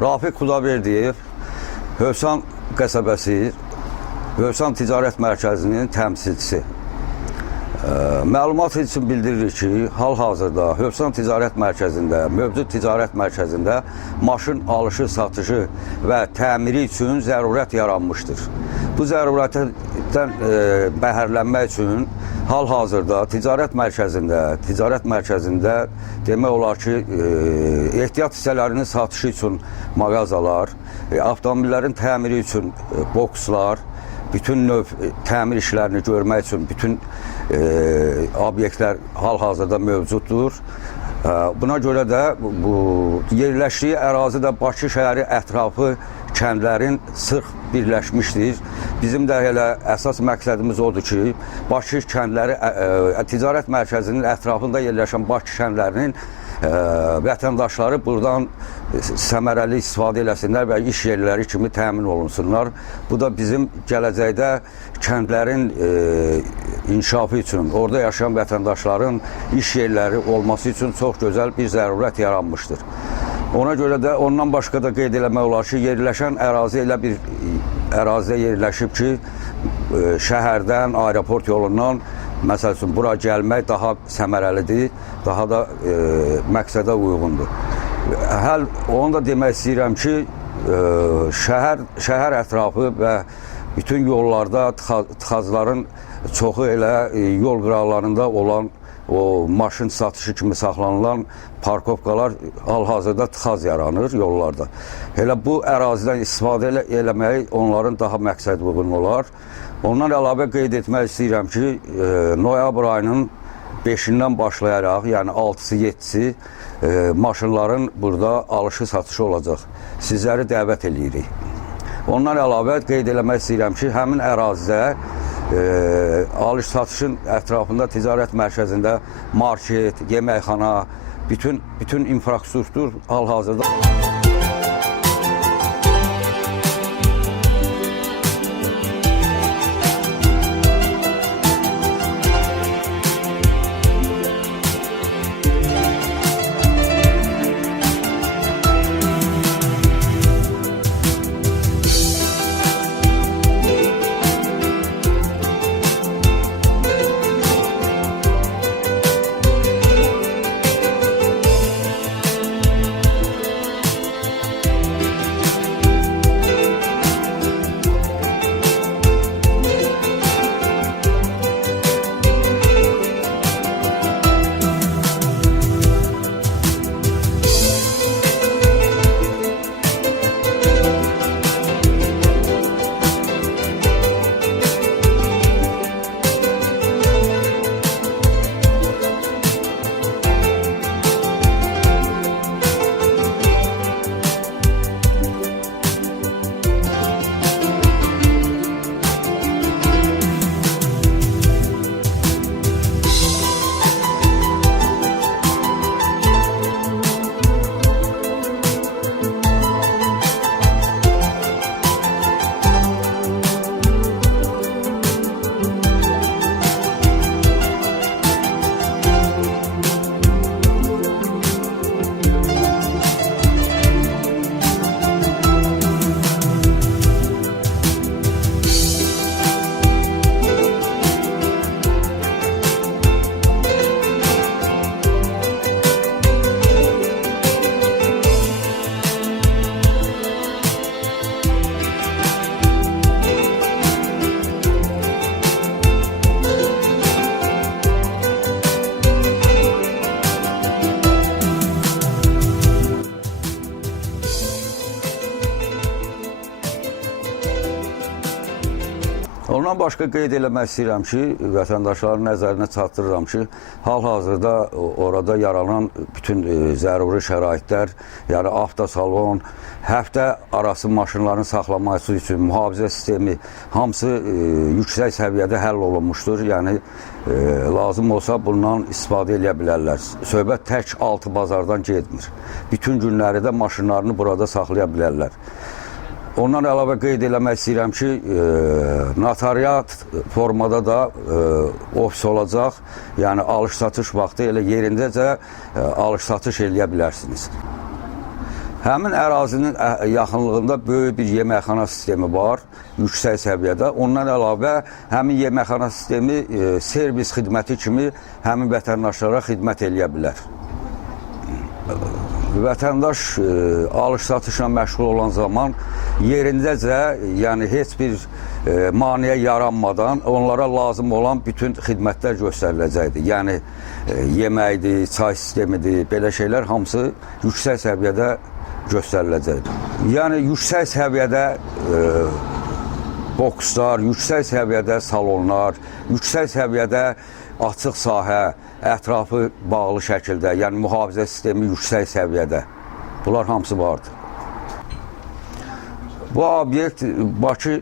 Rafiq Xudaverdiyev Hövsan qəsəbəsi Hövsan Ticarət Mərkəzinin təmsilçisi. Məlumat üçün bildiririk ki, hal-hazırda Hövsan Ticarət Mərkəzində, mövcud ticarət mərkəzində maşın alışı, satışı və təmiri üçün zərurət yaranmışdır. Bu zərurətdən e, bəhərlənmək üçün hal-hazırda ticarət mərkəzində, ticarət mərkəzində demək olar ki, e, ehtiyat hissələrinin satışı üçün mağazalar, e, avtomobillərin təmiri üçün e, bokslar, bütün növ e, təmir işlərini görmək üçün bütün e, obyektlər hal-hazırda mövcuddur. E, Buna görə də bu- yerləşdiyi ərazi də Bakı şəhəri ətrafı kəndlərin sıx birləşmişdir. Bizim də elə əsas məqsədimiz odur ki, Bakı kəndləri ə, ə, ticarət mərkəzinin ətrafında yerləşən Bakı kəndlərinin vətəndaşları buradan səmərəli istifadə eləsinlər və iş yerləri kimi təmin olunsunlar. Bu da bizim gələcəkdə kəndlərin e, inkişafı üçün, orada yaşayan vətəndaşların iş yerləri olması üçün çox gözəl bir zərurət yaranmışdır. Ona görə də ondan başqa da qeyd eləmək olar ki, yerləşən ərazi elə bir ərazidə yerləşib ki, e, şəhərdən, aeroport yolundan məsəl üçün bura gəlmək daha səmərəlidir, daha da e, məqsədə uyğundur. Həl onu da demək istəyirəm ki, e, şəhər şəhər ətrafı və bütün yollarda tıxa- tıxacların çoxu elə e, yol qıraqlarında olan o maşın satışı kimi saxlanılan parkovkalar hal-hazırda tıxaz yaranır yollarda. Elə bu ərazidən istifadə elə, eləmək onların daha məqsəd uyğun olar. Ondan əlavə qeyd etmək istəyirəm ki, e, noyabr ayının 5-dən başlayaraq, yəni 6-sı, 7-si e, maşınların burada alışı satışı olacaq. Sizləri dəvət eləyirik. Ondan əlavə qeyd eləmək istəyirəm ki, həmin ərazidə alış-satışın ətrafında ticarət mərkəzində market, yeməkxana, bütün bütün infrastruktur hal-hazırda başqa qeyd eləmək istəyirəm ki, vətəndaşların nəzərinə çatdırıram ki, hal-hazırda orada yaranan bütün e, zəruri şəraitlər, yəni avtosalon, həftə arası maşınların saxlanması üçün mühafizə sistemi hamısı e, yüksək səviyyədə həll olunmuşdur. Yəni e, lazım olsa bundan istifadə edə bilərlər. Söhbət tək altı bazardan getmir. Bütün günləri də maşınlarını burada saxlaya bilərlər. Ondan əlavə qeyd eləmək istəyirəm ki, e, notariat formada da e, ofis olacaq. Yəni alış-satış vaxtı elə yerindəcə e, alış-satış eləyə bilərsiniz. Həmin ərazinin yaxınlığında böyük bir yeməkxana sistemi var, yüksək səviyyədə. Ondan əlavə həmin yeməkxana sistemi e, servis xidməti kimi həmin vətəndaşlara xidmət eləyə bilər. Vətəndaş e, alış-satışla məşğul olan zaman yerindəcə, yəni heç bir e, maneə yaranmadan onlara lazım olan bütün xidmətlər göstəriləcəkdir. Yəni e, yeməkdir, çay sistemidir, belə şeylər hamısı yüksək səviyyədə göstəriləcəkdir. Yəni yüksək səviyyədə e, bokslar, yüksək səviyyədə salonlar, yüksək səviyyədə açıq sahə, ətrafı bağlı şəkildə, yəni mühafizə sistemi yüksək səviyyədə. Bunlar hamısı vardır. Bu obyekt Bakı e,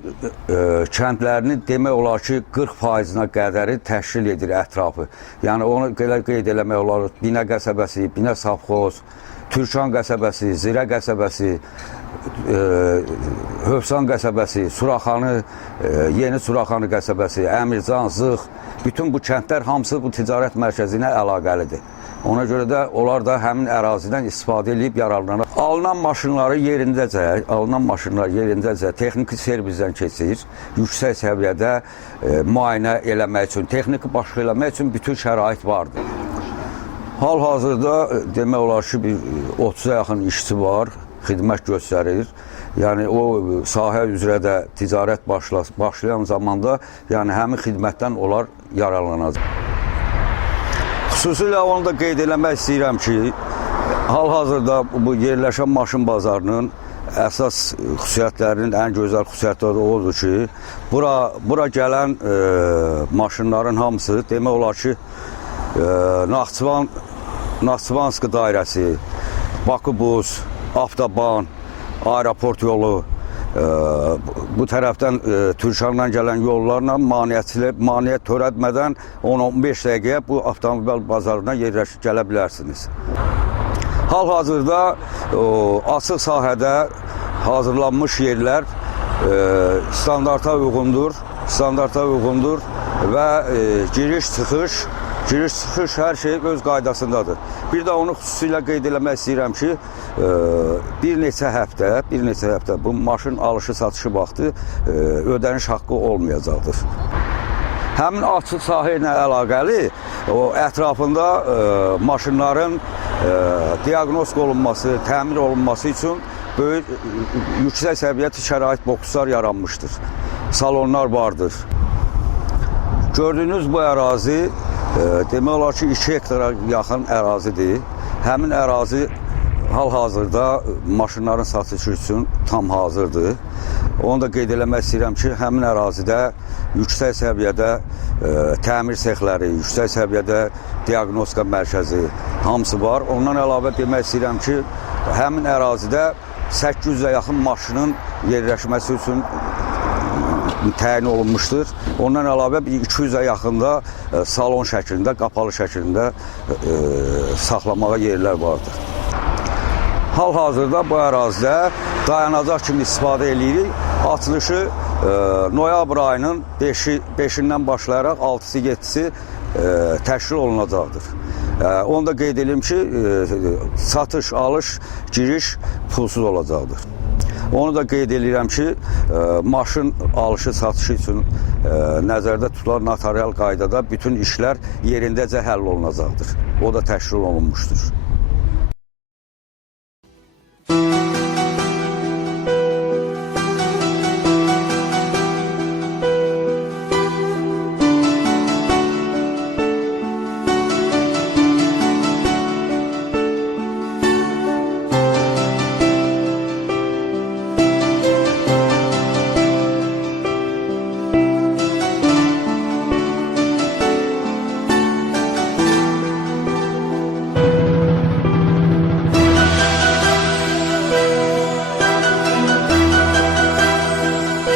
kəndlərinin demək olar ki 40%-nə qədəri təşkil edir ətrafı. Yəni onu qeyd eləmək olar. Binə qəsəbəsi, Binə Savxoz, Türkan qəsəbəsi, Zirə qəsəbəsi, e, Hövsan qəsəbəsi, Suraxanı, e, Yeni Suraxanı qəsəbəsi, Əmircan, Zıx, bütün bu kəndlər hamısı bu ticarət mərkəzi ilə əlaqəlidir. Ona görə də onlar da həmin ərazidən istifadə edib yararlanır. Alınan maşınları yerindəcə, alınan maşınlar yerindəcə texniki servisdən keçir. Yüksək səviyyədə e, müayinə eləmək üçün, texniki başqa eləmək üçün bütün şərait vardır. Hal-hazırda e, demək olar ki, bir e, 30-a yaxın işçi var, xidmət göstərir. Yəni o e, sahə üzrə də ticarət başla, başlayan zamanda, yəni həmin xidmətdən onlar yararlanacaq. Xüsusilə onu da qeyd eləmək istəyirəm ki, hal-hazırda bu yerləşən maşın bazarının əsas xüsusiyyətlərinin ən gözəl xüsusiyyətləri odur ki, bura bura gələn e, maşınların hamısı demək olar ki, e, Naxçıvan Naxçıvanski dairəsi, Bakı buz, Avtoban, aeroport yolu, e, bu tərəfdən e, Türkandan gələn yollarla maneəçilik, maneə törətmədən 10-15 dəqiqəyə bu avtomobil bazarına yerləşib gələ bilərsiniz. Hal-hazırda o, açıq sahədə hazırlanmış yerlər e, standarta uyğundur, standarta uyğundur və giriş-çıxış Giriş-çıxış hər şey öz qaydasındadır. Bir də onu xüsusilə qeyd eləmək istəyirəm ki, e, bir neçə həftə, bir neçə həftə bu maşın alışı-satışı vaxtı e, ödəniş haqqı olmayacaqdır. Həmin açıq sahə ilə əlaqəli o ətrafında e, maşınların e, diaqnostika olunması, təmin olunması üçün böyük yüksək səviyyəli şərait bokslar yaranmışdır. Salonlar vardır. Gördüyünüz bu ərazi demək olar ki 2 hektara yaxın ərazidir. Həmin ərazi hal-hazırda maşınların satışı üçün tam hazırdır. Onu da qeyd eləmək istəyirəm ki, həmin ərazidə yüksək səviyyədə e, təmir sexləri, yüksək səviyyədə diaqnostika mərkəzi hamısı var. Ondan əlavə demək istəyirəm ki, həmin ərazidə 800-ə yaxın maşının yerləşməsi üçün təyin olunmuşdur. Ondan əlavə bir 200-ə yaxında e, salon şəklində, qapalı şəklində e, saxlamağa yerlər vardır. Hal-hazırda bu ərazidə dayanacaq kimi istifadə eləyirik. Açılışı e, noyabr ayının 5-i 5-dən başlayaraq 6-sı 7-si e, təşkil olunacaqdır. E, onu da qeyd edim ki, e, satış, alış, giriş pulsuz olacaqdır. Onu da qeyd edirəm ki, e, maşın alışı, satışı üçün e, nəzərdə tutulan notarial qaydada bütün işlər yerindəcə həll olunacaqdır. O da təşkil olunmuşdur.